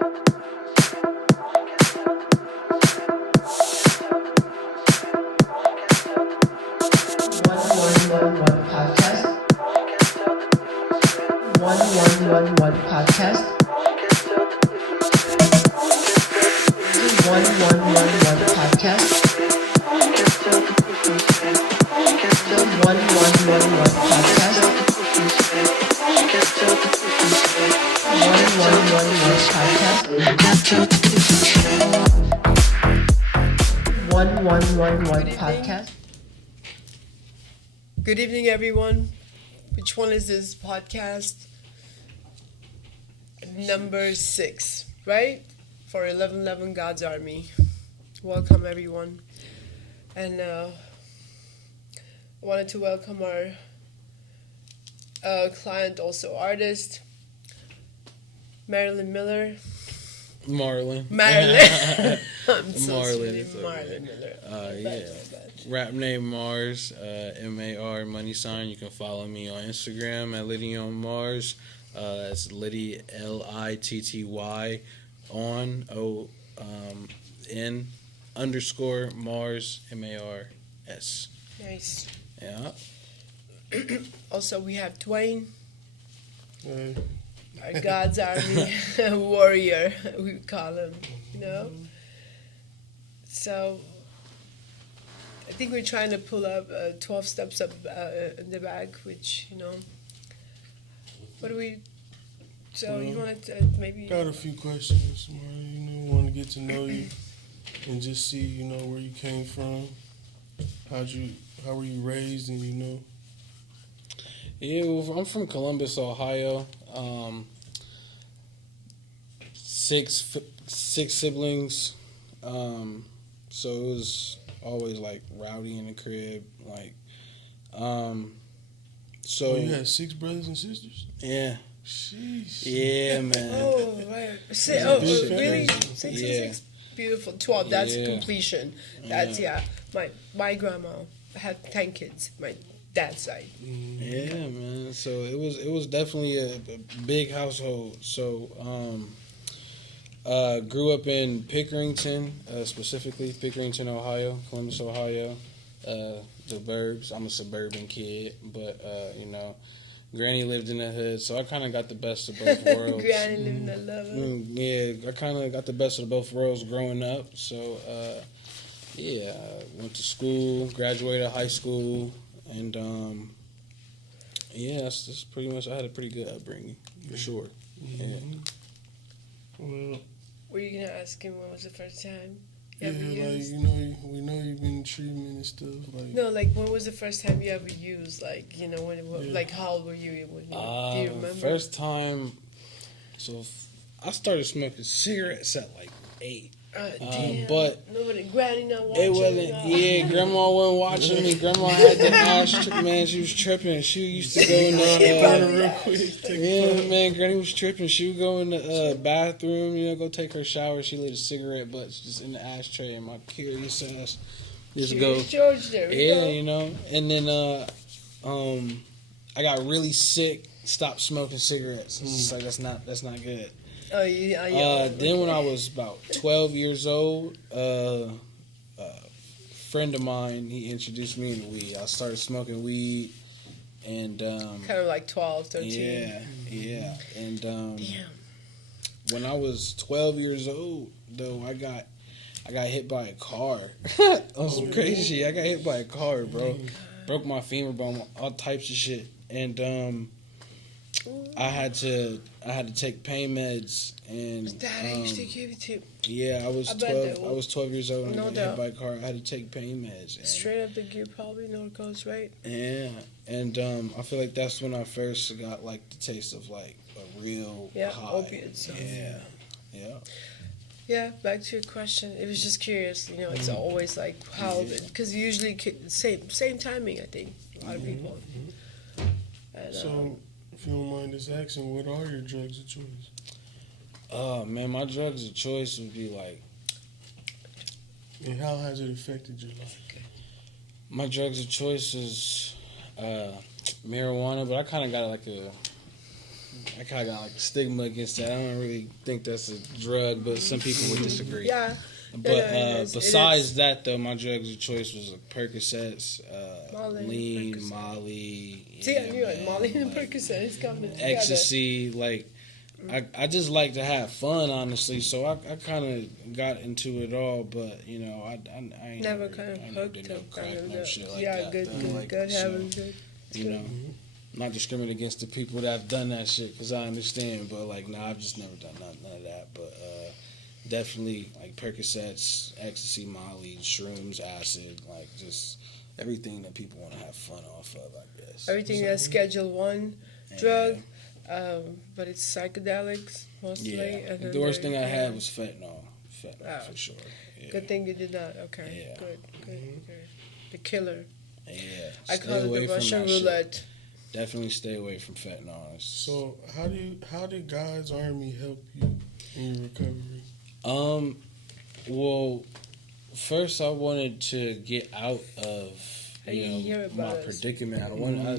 1111 podcast. 1111 podcast. 1111 podcast. Good evening, everyone. Which one is this podcast? Number 6, right? For 1111 God's Army. Welcome, everyone. And I wanted to welcome our client, also artist, Marilyn Miller. Marilyn. I'm so Marlon. sweet. Marlon Miller. Yeah. Rap name Mars, MAR money sign. You can follow me on Instagram at Liddy on Mars. That's Liddy LITTY on N _Mars MARS. Nice. Yeah. Also, we have Dwayne, Hey. our God's Army warrior, we call him, you know. So, I think we're trying to pull up 12 steps up in the back, which, you know, what do we, so you want to maybe, Got a few questions, Marty. Want to get to know you and just see, where you came from. How were you raised, and Yeah, well, I'm from Columbus, Ohio. Six siblings. So it was always like rowdy in the crib, like. So you had 6 brothers and sisters? Yeah. Sheesh. Yeah, man. oh, right, really? 66? Beautiful. 12, that's Yeah. completion. That's, my grandma had 10 kids, my dad's side. Yeah, man. So it was definitely a big household. So grew up in Pickerington, specifically Pickerington, Ohio, Columbus, Ohio. The burbs. I'm a suburban kid, but Granny lived in the hood, so I kind of got the best of both worlds. Granny living the love. Yeah, I kind of got the best of both worlds growing up. So, went to school, graduated high school, and that's pretty much. I had a pretty good upbringing for sure. Yeah. Well, Were you gonna ask him when was the first time you yeah, ever used? we know you've been in treatment and stuff. No, like when was the first time you ever used? Like when it was, like how old were you? Do you remember? First time. So I started smoking cigarettes at like 8. Damn. But Granny not watching. it wasn't. Yeah, Grandma wasn't watching me. Grandma had the ashtray. Man, she was tripping. She used to go in the. Man, Granny was tripping. She would go in the bathroom. Go take her shower. She lit a cigarette butts just in the ashtray, and my curious ass just go. George, there we go. And then I got really sick. Stopped smoking cigarettes. It's just like that's not good. Oh yeah. Then when I was about 12 years old, a friend of mine, he introduced me to weed. I started smoking weed, and kind of like 12, 13. Yeah. And Damn. when I was 12 years old, though, I got hit by a car. That was some crazy shit. I got hit by a car, bro. Broke my femur bone, all types of shit, and I had to take pain meds, and Daddy used to give it to. yeah, I was 12 years old and I got hit by a car. I had to take pain meds. Straight up the gear, probably narcos, right? Yeah, and I feel like that's when I first got like the taste of like a real high. Opiates. Yeah. Yeah, back to your question. It was just curious. It's always like how, because usually same timing. I think a lot of people. And, so, if you don't mind us asking, what are your drugs of choice? Man, my drugs of choice would be like. And how has it affected your life? My drugs of choice is marijuana, but I kind of got like I kind of got like a stigma against that. I don't really think that's a drug, but some people would disagree. Yeah. But it is. besides that, though, my drugs of choice was like Percocets, Molly, lean, Percocet. Molly. See, I knew it. man, Molly and like, Percocet is coming together. ecstasy. Like, I just like to have fun, honestly. So I kind of got into it all, but you know, I ain't Never I kind of never hooked did no up. crack, no shit like Yeah, that. good, though. good, Like, good. so, Having good. you know, not discriminating against the people that have done that shit, because I understand, but like, nah, I've just never done none of that. But definitely like Percocets, ecstasy, Molly, shrooms, acid, like just everything that people want to have fun off of, I guess. Everything that's Schedule 1 drug, but it's psychedelics mostly. Yeah, And then the worst there- thing I had was fentanyl. Oh. For sure. Yeah. Good thing you did not. Okay, Yeah. good. The killer. Yeah. I Stay call it away the from Russian that shit. roulette. Definitely stay away from fentanyl. So how did God's Army help you in your recovery? Well, first I wanted to get out of How you hear my about us? predicament.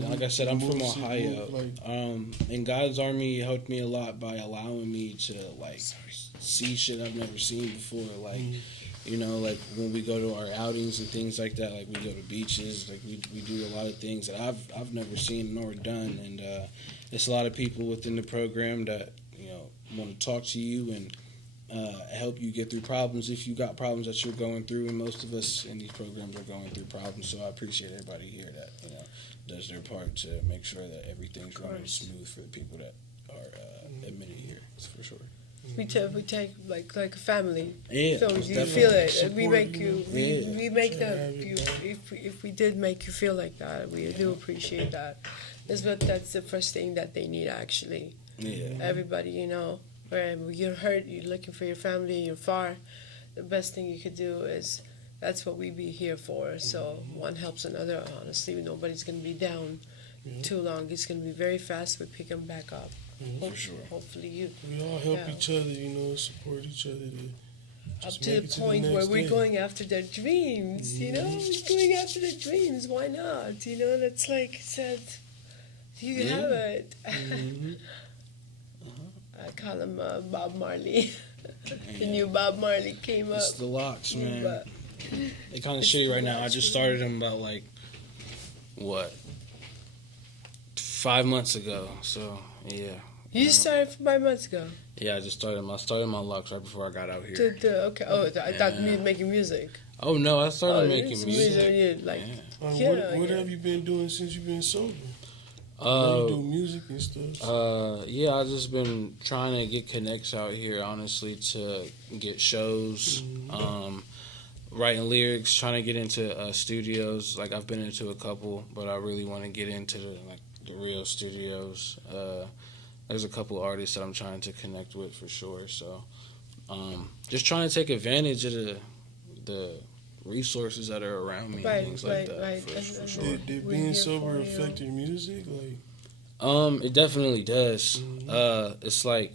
Like I said, I'm from Move, Ohio. like- And God's Army helped me a lot by allowing me to like see shit I've never seen before. Like, you know, like when we go to our outings and things like that, like we go to beaches, like we do a lot of things that I've never seen nor done. And there's a lot of people within the program that, you know, want to talk to you and help you get through problems if you got problems that you're going through. And most of us in these programs are going through problems, so I appreciate everybody here that, you know, does their part to make sure that everything's running smooth for the people that are admitted here. That's for sure. We take like a family. Yeah, So most you definitely. feel it, and Support we make you. you. Yeah. We make Sure, them. have you back. If we did make you feel like that, we do appreciate that. That's the first thing that they need actually. Yeah. Everybody, you know, where you're hurt, you're looking for your family, you're far. The best thing you could do is that's what we be here for. So one helps another. Honestly, nobody's gonna be down too long. It's gonna be very fast. We pick them back up. For sure. Hopefully you. We all help Yeah. each other, you know, support each other to Up just to make the it point where next we're day. going after their dreams, you know? We're going after their dreams. Why not? You know, that's like said, you Yeah. have it. Mhm. I call him Bob Marley. The new Bob Marley came up. It's the locks, man. But They kind of It's shitty the right now. I locks, just man. started them about like what 5 months ago. So yeah. you started 5 months ago. Yeah, I just started. I started my locks right before I got out here. Okay. Oh, I thought you Yeah. were making music. Oh no, I started making it's music. you like, Yeah. What yeah. have you been doing since you've been sober? I know you do music and stuff. Yeah, I just been trying to get connects out here, honestly, to get shows, writing lyrics, trying to get into studios. Like I've been into a couple, but I really want to get into the real studios. There's a couple artists that I'm trying to connect with for sure. So, just trying to take advantage of the resources that are around me Right, and things like right, that. right. For sure. Did We're being here sober for you. affect your music? Like, It definitely does. It's like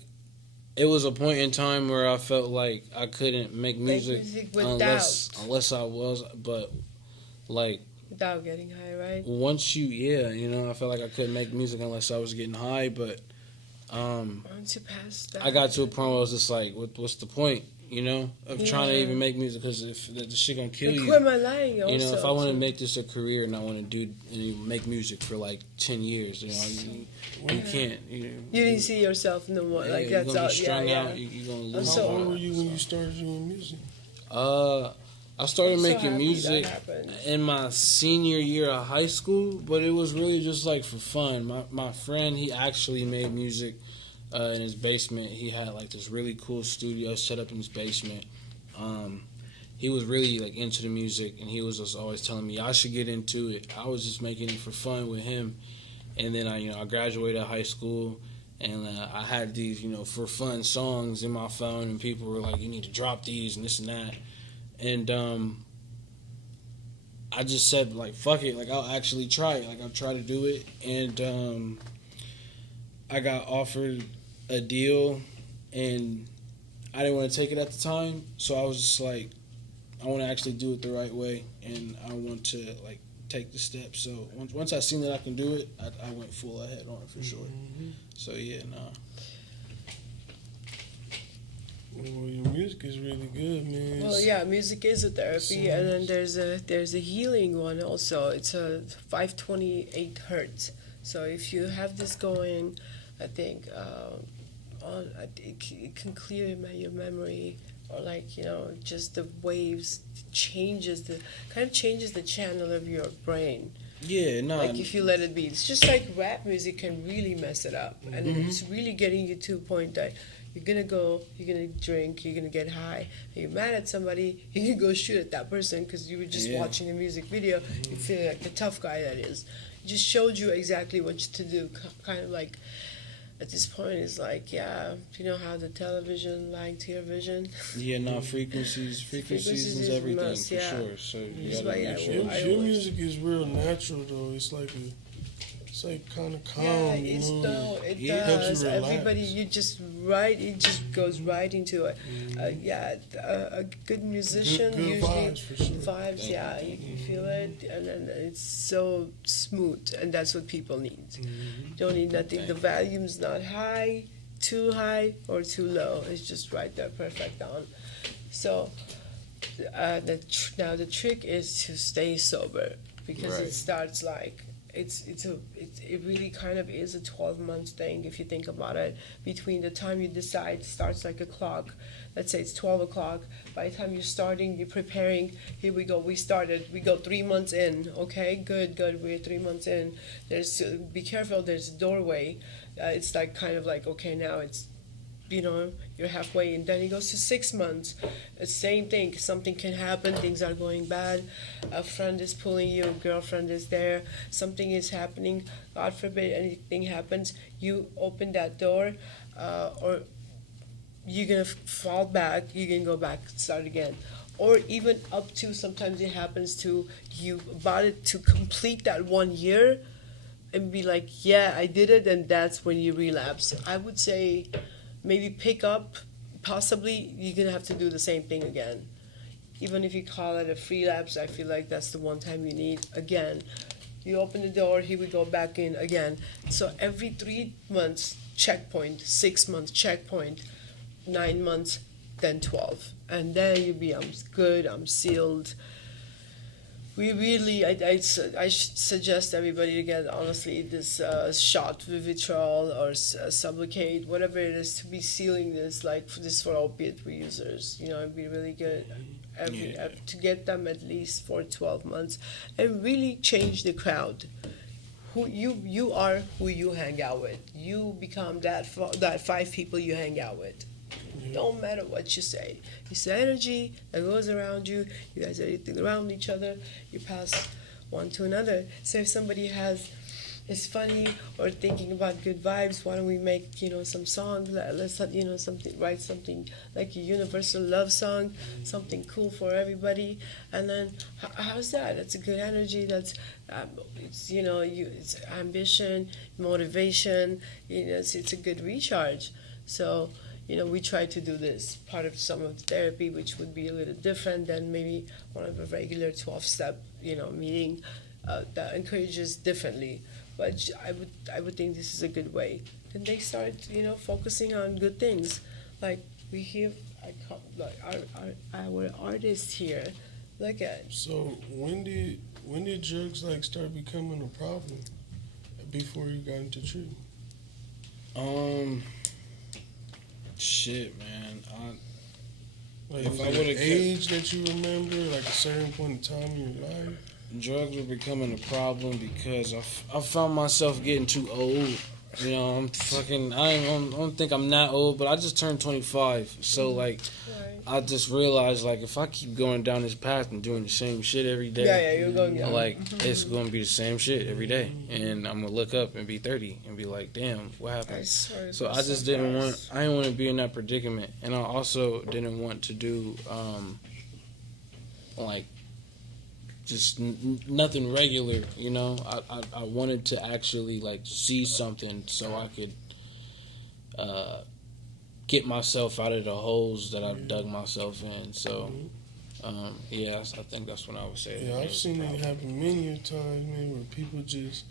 it was a point in time where I felt like I couldn't make music, unless I was, but like without getting high, right? once I felt like I couldn't make music unless I was getting high. But Once you pass that, I got to a point where I was just like, what's the point? Of trying to Yeah. even make music, because if the shit gonna kill But you. quit my lying also. If I want to too. make this a career and I want to do and make music for like 10 years, you can't. You didn't see yourself no more. Like you're that's gonna all. be strung Yeah, out. yeah. You're gonna I'm lose. so- how old were you when you started doing music? I started I'm so making happy music that happened. in my senior year of high school, but it was really just like for fun. My friend, he actually made music in his basement. He had like this really cool studio set up in his basement. He was really like into the music, and he was just always telling me I should get into it. I was just making it for fun with him, and then I graduated high school, and I had these for fun songs in my phone, and people were like, "You need to drop these and this and that," and I just said like, "Fuck it," like I'll actually try it, like I'll try to do it, and I got offered a deal, and I didn't want to take it at the time, so I was just like, I want to actually do it the right way, and I want to like take the steps. So once I seen that I can do it, I went full ahead on it for sure. So yeah, nah. Well, your music is really good, man. Well, yeah, music is a therapy, and then there's a healing one also. It's a 528 hertz. So if you have this going, I think it can clear your memory, or like just the waves changes the channel of your brain. Yeah, nah. Like if you let it be, it's just like rap music can really mess it up, and it's really getting you to a point that you're gonna drink, you're gonna get high, and you're mad at somebody, you can go shoot at that person because you were just watching a music video. You feel like the tough guy that is. It just showed you exactly what to do. Kind of like at this point, it's like, do you know how the television lying to your vision? Yeah, nah, frequencies is everything must, for sure. So you That's gotta why, make sure. Your music is real natural though. It's like kind of calm. It Helps does. you relax. Everybody, it just goes right into it. A good musician Good usually vibes for sure. vibes. Yeah, you feel it, and then it's so smooth, and that's what people need. You don't need nothing. The volume's not too high, or too low. It's just right there, perfect on. So, now the trick is to stay sober, because it starts like. It really kind of is a 12-month thing if you think about it. Between the time you decide, it starts like a clock. Let's say it's 12 o'clock. By the time you're starting, you're preparing. Here we go. We started. We go 3 months in. Okay, good. We're 3 months in. Be careful. There's a doorway. It's like kind of like, okay, now it's, you're halfway, and then it goes to 6 months. Same thing. Something can happen. Things are going bad. A friend is pulling you. A girlfriend is there. Something is happening. God forbid anything happens. You open that door, or you're gonna fall back. You can go back, start again, or even up to sometimes it happens to you about it to complete that 1 year, and be like, yeah, I did it, and that's when you relapse. I would say. Maybe pick up, possibly you're going to have to do the same thing again. Even if you call it a relapse, I feel like that's the one time you need. Again, you open the door, here we go back in again. So every 3 months, checkpoint, 6 months, checkpoint, 9 months, then 12. And then you'll be, I'm good, I'm sealed. We really, I suggest everybody to get, honestly, this shot, Vivitrol or Sublocade, whatever it is, to be sealing this, like this for opiate users. It'd be really good to get them at least for 12 months and really change the crowd. Who you are, who you hang out with. You become that 5 people you hang out with. Don't matter what you say. It's the energy that goes around you. You guys are eating around each other. You pass one to another. So if somebody is funny or thinking about good vibes, why don't we make some songs? Let's write something like a universal love song, something cool for everybody. And then how's that? That's a good energy. That's it's ambition, motivation. It's a good recharge. So. We try to do this part of some of the therapy, which would be a little different than maybe one of a regular 12-step, meeting that encourages differently. But I would think this is a good way. Then they start, focusing on good things, like we hear, our artist here. Look at. So when did drugs start becoming a problem before you got into treatment? Shit, man. If I would have age that you remember, like a certain point in time in your life. Drugs were becoming a problem because I found myself getting too old. I'm fucking. I don't think I'm that old, but I just turned 25. So I just realized if I keep going down this path and doing the same shit every day, you're going down. It's gonna be the same shit every day, and I'm gonna look up and be 30 and be like, damn, what happened? So I just didn't want to be in that predicament, and I also didn't want to do just nothing regular. I wanted to actually see something so I could get myself out of the holes that I dug myself in. So Yes, I think that's when I would say. Yeah, I've seen it happen many a times, man, where people just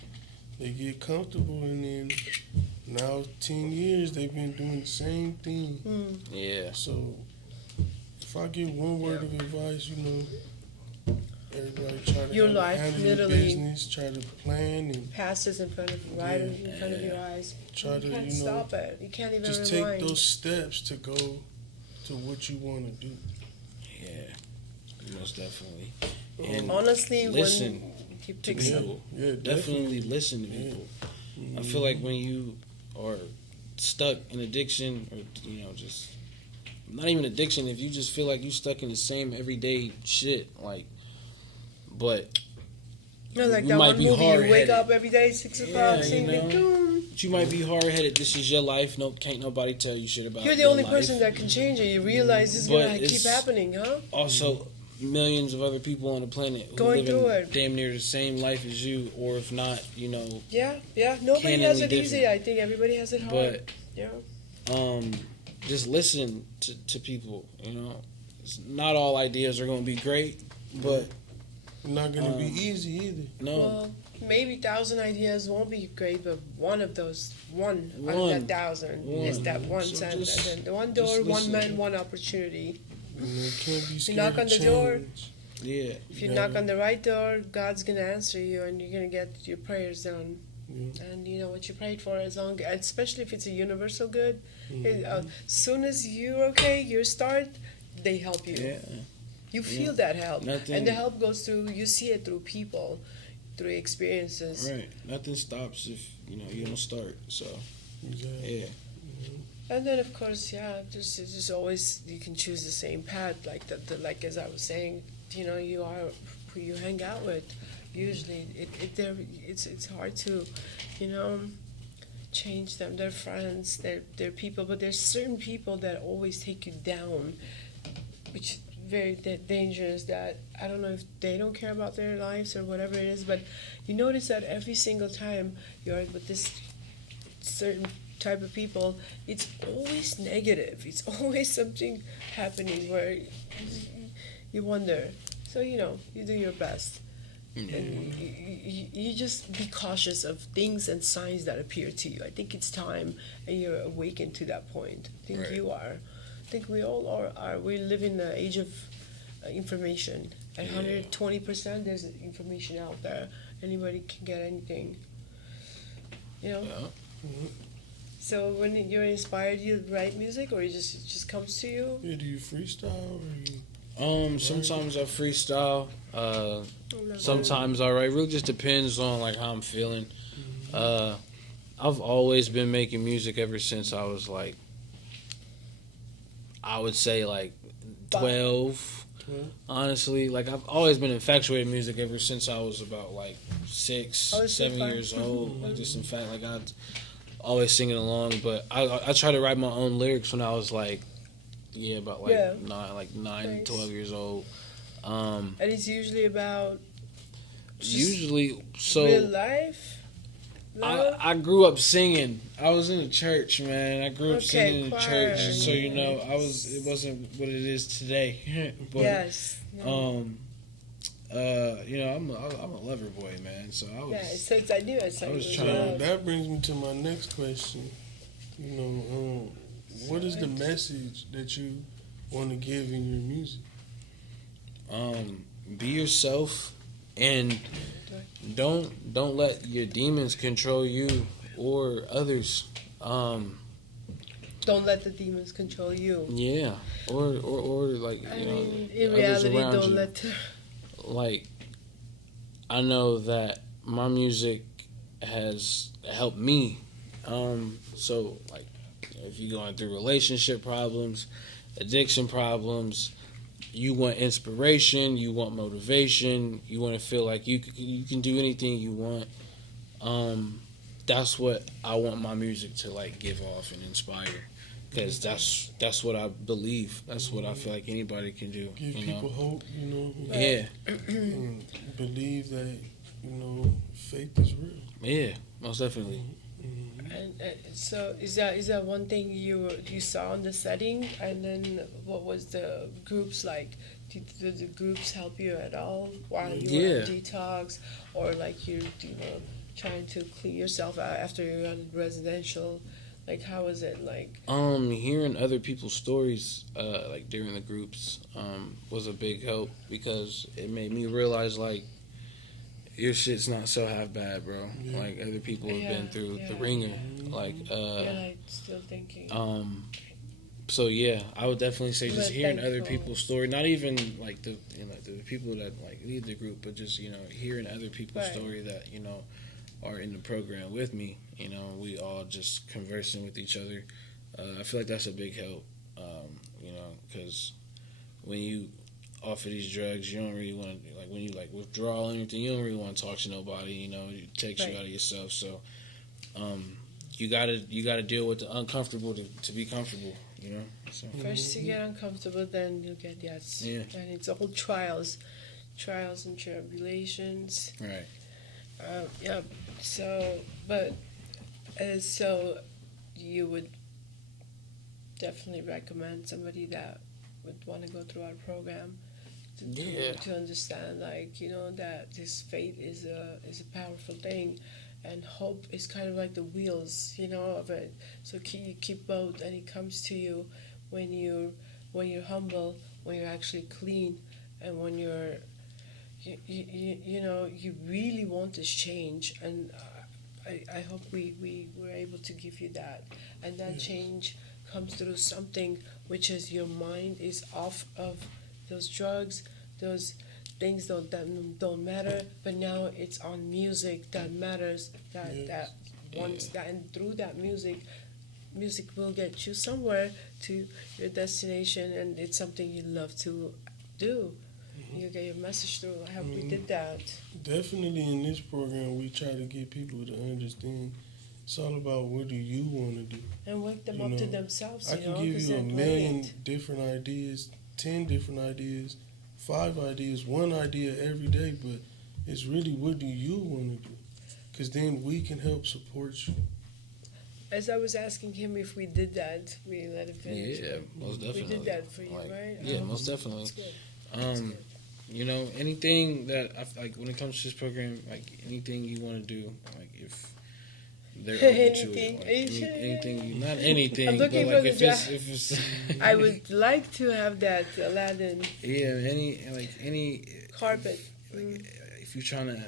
they get comfortable and then now 10 years they've been doing the same thing. Yeah. So if I give one word of advice, everybody try to Your handle life your literally business, try to plan and passes in front of you, right in front of your eyes. try to, You can't stop it. You can't even just rewind. take those steps to go to what you want to do. Yeah. Most definitely. Um, And Honestly, listen when you to pick some, people. Yeah, Definitely listen to people. I feel like when you are stuck in addiction, or just not even addiction, if you just feel like you stuck in the same everyday shit, but like you that might one be movie, you wake hard-headed. up every day 6 o'clock, Yeah, singing, you might be hard headed. This is your life. No, can't nobody tell you shit about. You're the your only life. person that can change it. You realize this is But gonna keep it's happening, huh? Also, millions of other people on the planet who Going live through in it. damn near the same life as you, or if not, Yeah. Nobody has it cannonly easy. different. I think everybody has it hard. But yeah. just listen to people. It's not all ideas are going to be great, but not going to be easy either. no. Well, maybe 1,000 ideas won't be great, but one of those, one out of that 1,000 is that one So cent. just- And then the one door, just one listen. man, one opportunity. Can't be scared knock on of the door. change. Yeah. If you knock on the right door, God's gonna answer you, and you're gonna get your prayers done. Yeah. And you know what you prayed for, as long, especially if it's a universal good. As soon as you're okay, you start, they help you. Yeah. You feel that help, Nothing- and the help goes through. You see it through people, through experiences. Right. Nothing stops if you don't start. So Exactly. yeah. And then of course, there's always you can choose the same path, like like as I was saying, you are who you hang out with. Usually, it's hard to, change them. They're friends, they're people, but there's certain people that always take you down, which is very dangerous. That I don't know if they don't care about their lives or whatever it is, but you notice that every single time you're with this certain type of people, it's always negative. It's always something happening where you wonder. So you do your best. And you just be cautious of things and signs that appear to you. I think it's time, and you're awakened to that point. I think you are. I think we all are. We live in the age of information. At 120%, there's information out there. Anybody can get anything. Yeah. So when you're inspired, you write music, or it just comes to you? Yeah, do you freestyle or you? Sometimes I freestyle. Sometimes I write. It really just depends on how I'm feeling. I've always been making music ever since I was I would say 12. Honestly, I've always been infatuated with music ever since I was about 6, 7 years old. Just in fact, I'd always singing along. But I tried to write my own lyrics when I was about 9, 12 years old. And it's usually about real life. I grew up singing. I was in a church, man. I grew up singing in a church, so it wasn't what it is today. But yes. No. I'm a lover boy, man. So I was. Yeah, so I knew it. I was trying. That brings me to my next question. What is the message that you want to give in your music? Be yourself, and don't let your demons control you or others. Don't let the demons control you. Yeah, or in others reality, around don't you. let. I know that my music has helped me. So if you're going through relationship problems, addiction problems, you want inspiration, you want motivation, you want to feel like you can do anything you want. That's what I want my music to give off and inspire, because that's what I believe. That's what I feel like anybody can do. Give people hope, Yeah. And believe that faith is real. Yeah, most definitely. And so is that one thing you saw in the setting? And then what was the groups like? Did the groups help you at all while you were on detox, or like you know trying to clean yourself out after you're on residential? Like how was it like? Hearing other people's stories, like during the groups, was a big help because it made me realize like your shit's not so half bad, bro. Yeah. Like other people have been through the ringer. Like, like still thinking. So yeah, I would definitely say just hearing other thankful. people's story, not even like the people that like lead the group, but just hearing other people's story that are in the program with me. We all just conversing with each other. I feel like that's a big help. Because when you off of these drugs, you don't really want to when you withdraw or anything, you don't really want to talk to nobody. It takes you out of yourself. So, you gotta deal with the uncomfortable to be comfortable. So. First you get uncomfortable, then you get and it's all trials and tribulations. Right. So, so you would definitely recommend somebody that would want to go through our program to understand, that this faith is a powerful thing, and hope is kind of like the wheels, of it. So you keep both, and it comes to you when you're humble, when you're actually clean, and when you're you really want this change. And I hope we were able to give you that, and that change comes through something which is your mind is off of those drugs, those things that don't matter, but now it's on music that matters, that and through that music will get you somewhere to your destination, and it's something you love to do. You get your message through. I hope we did that. Definitely in this program, we try to get people to understand it's all about what do you want to do. And wake them up to themselves, I can give you a million different ideas, 10 different ideas, 5 ideas, 1 idea every day, but it's really what do you want to do? Because then we can help support you. As I was asking him if we did that, we let him finish. Yeah, most definitely. We did that for you, right? Yeah, most definitely. That's good. Anything that like when it comes to this program, like anything you want to do, like if they're open to it, anything, not anything. I'm looking but for like the if it's I would like to have that Aladdin any carpet. if you're trying to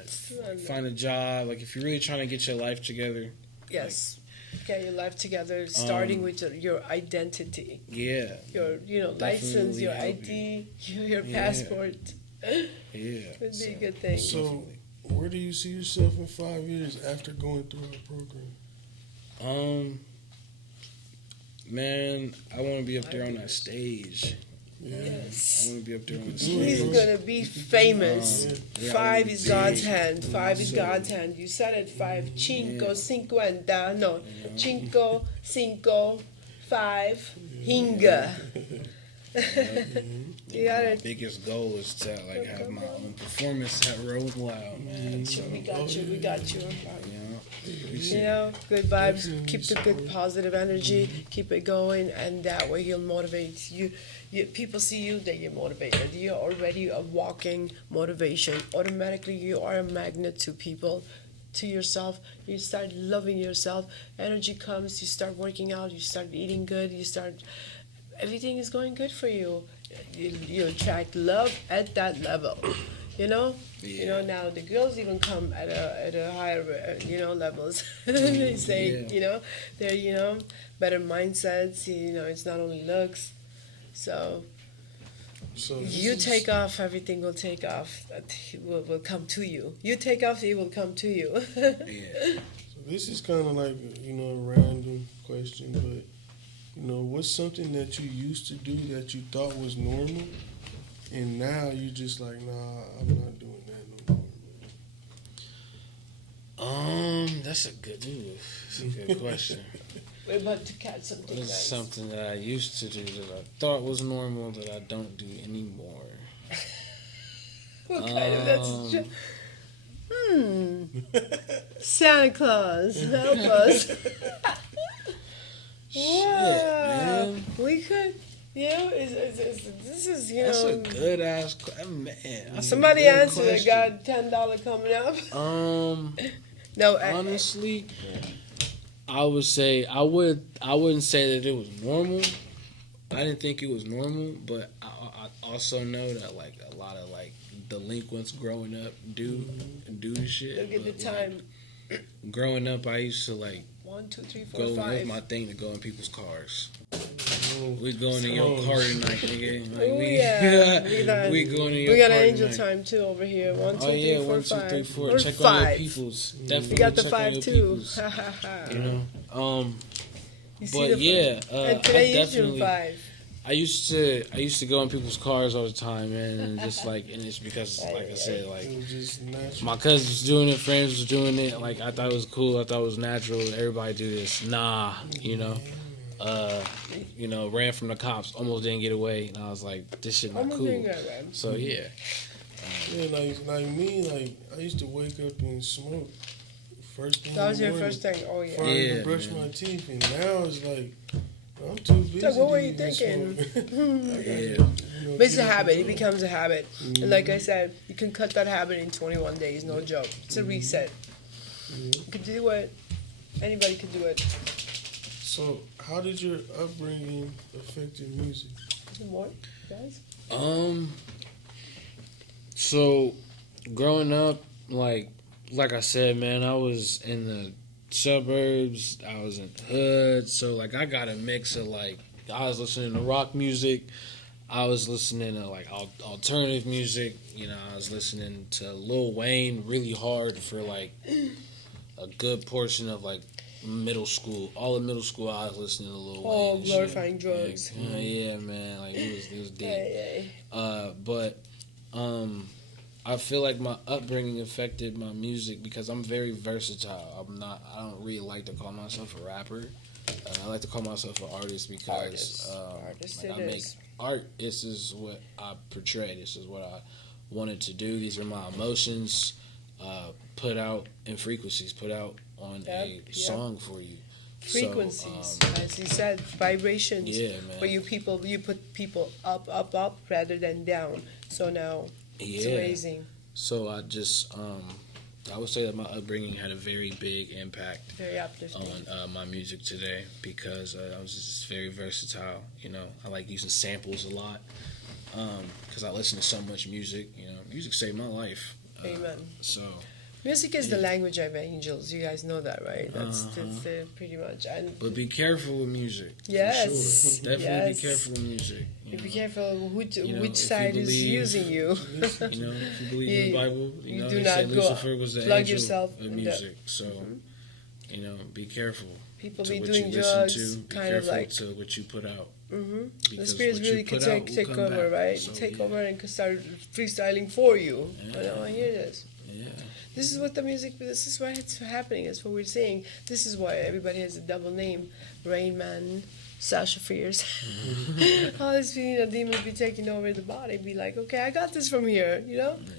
find a job, like if you're really trying to get your life together. Yes. Get your life together, starting with your identity. Yeah. Your license, your ID, your passport. Yeah. Would be a good thing. So, where do you see yourself in 5 years after going through our program? Man, I want to be up there on that stage. Yes. I want to be up there on the stage. He's gonna be famous. 5 is God's hand. 5 is God's hand. You said it 5. Cinco, cincuenta. No. Cinco, cinco, 5. Hinga. You got My it. biggest goal is to have my own performance at Rolling Loud, man. We got you. We got you. Appreciate Good vibes. Keep the good positive energy. Keep it going, and that way you'll motivate you. People see you, they get motivated. You're already a walking motivation. Automatically, you are a magnet to people, to yourself. You start loving yourself. Energy comes. You start working out. You start eating good. Everything is going good for you. You attract love at that level. Now the girls even come at a higher levels. They say they're better mindsets. It's not only looks. So you take off, everything will take off. That will come to you. You take off, it will come to you. Yeah. So this is kind of like a random question, but what's something that you used to do that you thought was normal, and now you just like, nah, I'm not doing that no more. That's a good question. We're about to catch something What's nice. something that I used to do that I thought was normal that I don't do anymore? What kind of that's Santa Claus, help us. man. We could, this is, That's a good ass man. That's a somebody good answer it. question. Got $10 coming up. No, Honestly, I would say I wouldn't say that it was normal. I didn't think it was normal, but I also know that like a lot of like delinquents growing up do the shit. look at the But, time. like, growing up, I used to like 1, 2, 3, 4, go. It was 5. my thing to go in people's cars. Oh, We going in your car tonight, nigga. Like, Oh, we, yeah. we going in your We got car an angel tonight. time too over here. 1, 2, Oh 3, yeah, 4, 1, 2, 3, 5. 4. Or Check 5. on your peoples. Definitely We got the check 5 on your too. peoples. Ha ha ha. You know, You see but the yeah, and I today is definitely. June 5. I used to go in people's cars all the time, man, and just like, and it's because, like I said, like it was just natural. my cousins was doing it, friends was doing it. Like I thought it was cool, I thought it was natural. Everybody do this, nah, you know. Ran from the cops, almost didn't get away, and I was like, this shit not Almost cool. didn't get away. So yeah, Yeah, like me, like I used to wake up and smoke first thing. That was in the your morning, first thing. Oh yeah. Before I Yeah, even brush man. my teeth, and now it's like I'm too busy. So what were to you even thinking? smoke. yeah, But it's a habit. It becomes a habit. And like I said, you can cut that habit in 21 days. No joke. It's a reset. You can do it. Anybody can do it. So, how did your upbringing affect your music? More, guys? So growing up, like I said, man, I was in the suburbs, I was in the hood, so like I got a mix of like I was listening to rock music, I was listening to like alternative music, I was listening to Lil Wayne really hard for like a good portion of like middle school. All of middle school I was listening to Lil Wayne. Oh, and glorifying shit. drugs. Like, yeah, man, like it was deep. Hey, But I feel like my upbringing affected my music because I'm very versatile. I don't really like to call myself a rapper. I like to call myself an artist because Artist like it I make is. art. This is what I portray. This is what I wanted to do. These are my emotions put out in frequencies, put out on a song for you. Frequencies, So, as you said, vibrations. yeah, man. Where you put people up rather than down. So now it's Yeah. amazing. So I just I would say that my upbringing had a very big impact Very uplifting. on my music today because I was just very versatile. I like using samples a lot because I listen to so much music. Music saved my life. Amen. So Music is the language of angels. You guys know that, right? That's pretty much. And but be careful with music. Yes. For sure. Definitely Yes. be careful with music. be careful which if you side is believe- using you. If you believe in the Bible, you know do they not said go Lucifer was the plug angel yourself of in the- music. So be careful. People to be what doing you listen drugs, to. Be kind of careful like. to what you put out. The Because spirits what you really could put out will take come over, back. right? So, Take yeah. over and could start freestyling for you. Yeah. I hear this. Yeah. This is what the music. This is why it's happening. That's what we're saying. This is why everybody has a double name: Rain Man, Sasha Fierce. All this feeling that demons be taking over the body. Be like, okay, I got this from here.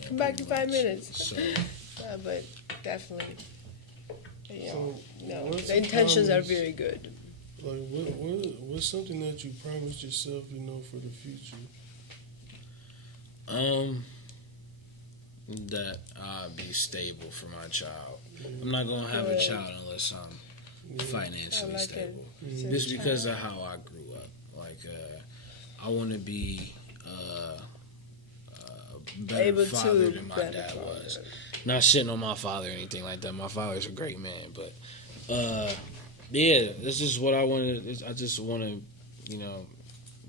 Come back in pretty 5 much. minutes. So, But definitely, So, no, what's the the intentions are promise? very good. Like, what's something that you promised yourself, for the future? that I'll be stable for my child. I'm not gonna have a Good. child unless I'm financially I like it. stable. It's a Just because child. of how I grew up. Like, I want to be a better Able father to than my better dad father. was. Not shitting on my father or anything like that. My father's a great man, but yeah, this is what I want to. I just want to,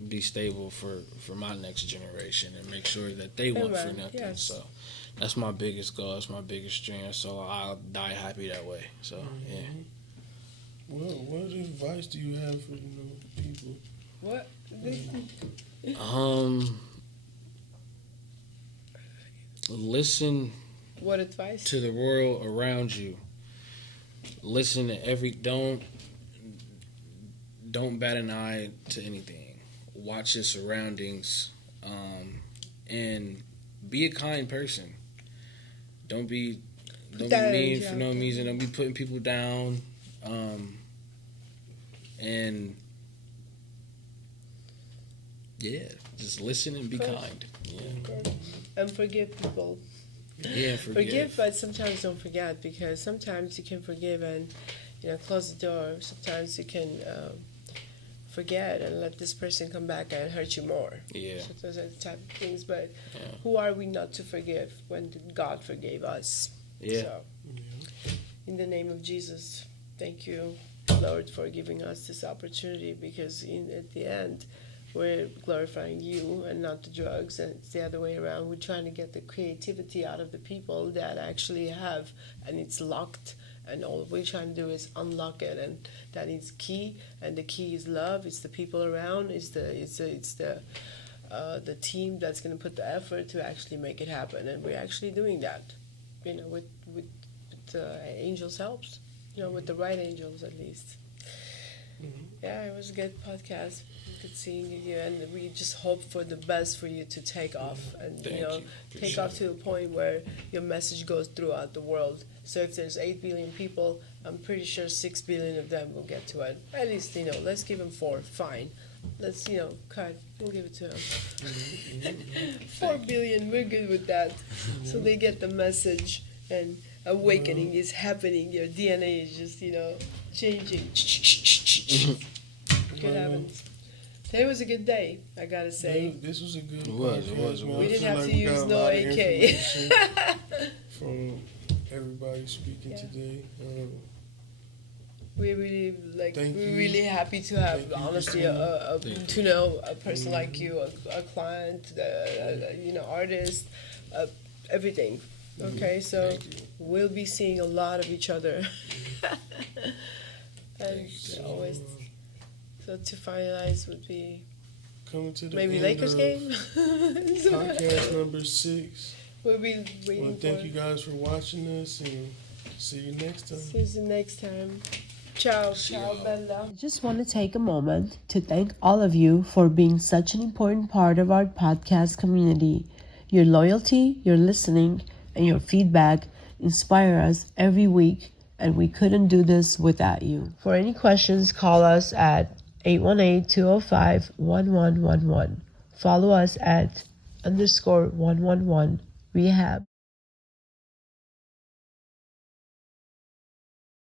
be stable for my next generation and make sure that they want for Amen. nothing. Yes. So that's my biggest goal. That's my biggest dream. So I'll die happy that way. So yeah. What advice do you have for people? What? Listen What advice? to the world around you. Listen to don't bat an eye to anything. Watch your surroundings, and be a kind person. Don't be Don't that be mean energy for out no there. reason. Don't be putting people down. And yeah, just listen and be Of course. kind. Yeah, Of course. And forgive people. yeah. Forgive, but sometimes don't forget, because sometimes you can forgive and close the door. Sometimes you can forget and let this person come back and hurt you more. Yeah, So those are the type of things. But Yeah. who are we not to forgive when God forgave us? yeah. So, in the name of Jesus, thank you, Lord, for giving us this opportunity, because at the end, we're glorifying you and not the drugs, and it's the other way around. We're trying to get the creativity out of the people that actually have, and it's locked, and all we're trying to do is unlock it, and that is key, and the key is love. It's the people around. It's the team that's going to put the effort to actually make it happen, and we're actually doing that, with angels' helps, with the right angels at least. Yeah, it was a good podcast. Good seeing you, and we just hope for the best for you to take off, and Thank you. take off to a point where your message goes throughout the world. So if there's 8 billion people, I'm pretty sure 6 billion of them will get to it. At least let's give them 4. Fine. Let's cut. We'll give it to them. 4 billion. We're good with that. So they get the message, and awakening is happening. Your DNA is just changing. Good heavens. Today was a good day, I gotta say. This was a good It was, podcast, man. We I didn't feel have like to we use got a no lot of AK. information from everybody speaking Yeah. today. We're really Thank we're you. really happy to have, Thank you, honestly, Christina. to know a person like you, a client, artist, everything. Okay, so Thank you. we'll be seeing a lot of each other. And always. So to finalize would be Coming to the maybe end Lakers of game. podcast number 6. We'll be Well, waiting thank for. you guys for watching us, and see you next time. See you next time. Ciao, ciao, y'all. Bella. I just want to take a moment to thank all of you for being such an important part of our podcast community. Your loyalty, your listening, and your feedback inspire us every week, and we couldn't do this without you. For any questions, call us at 818-205-1111. Follow us at _111 Rehab.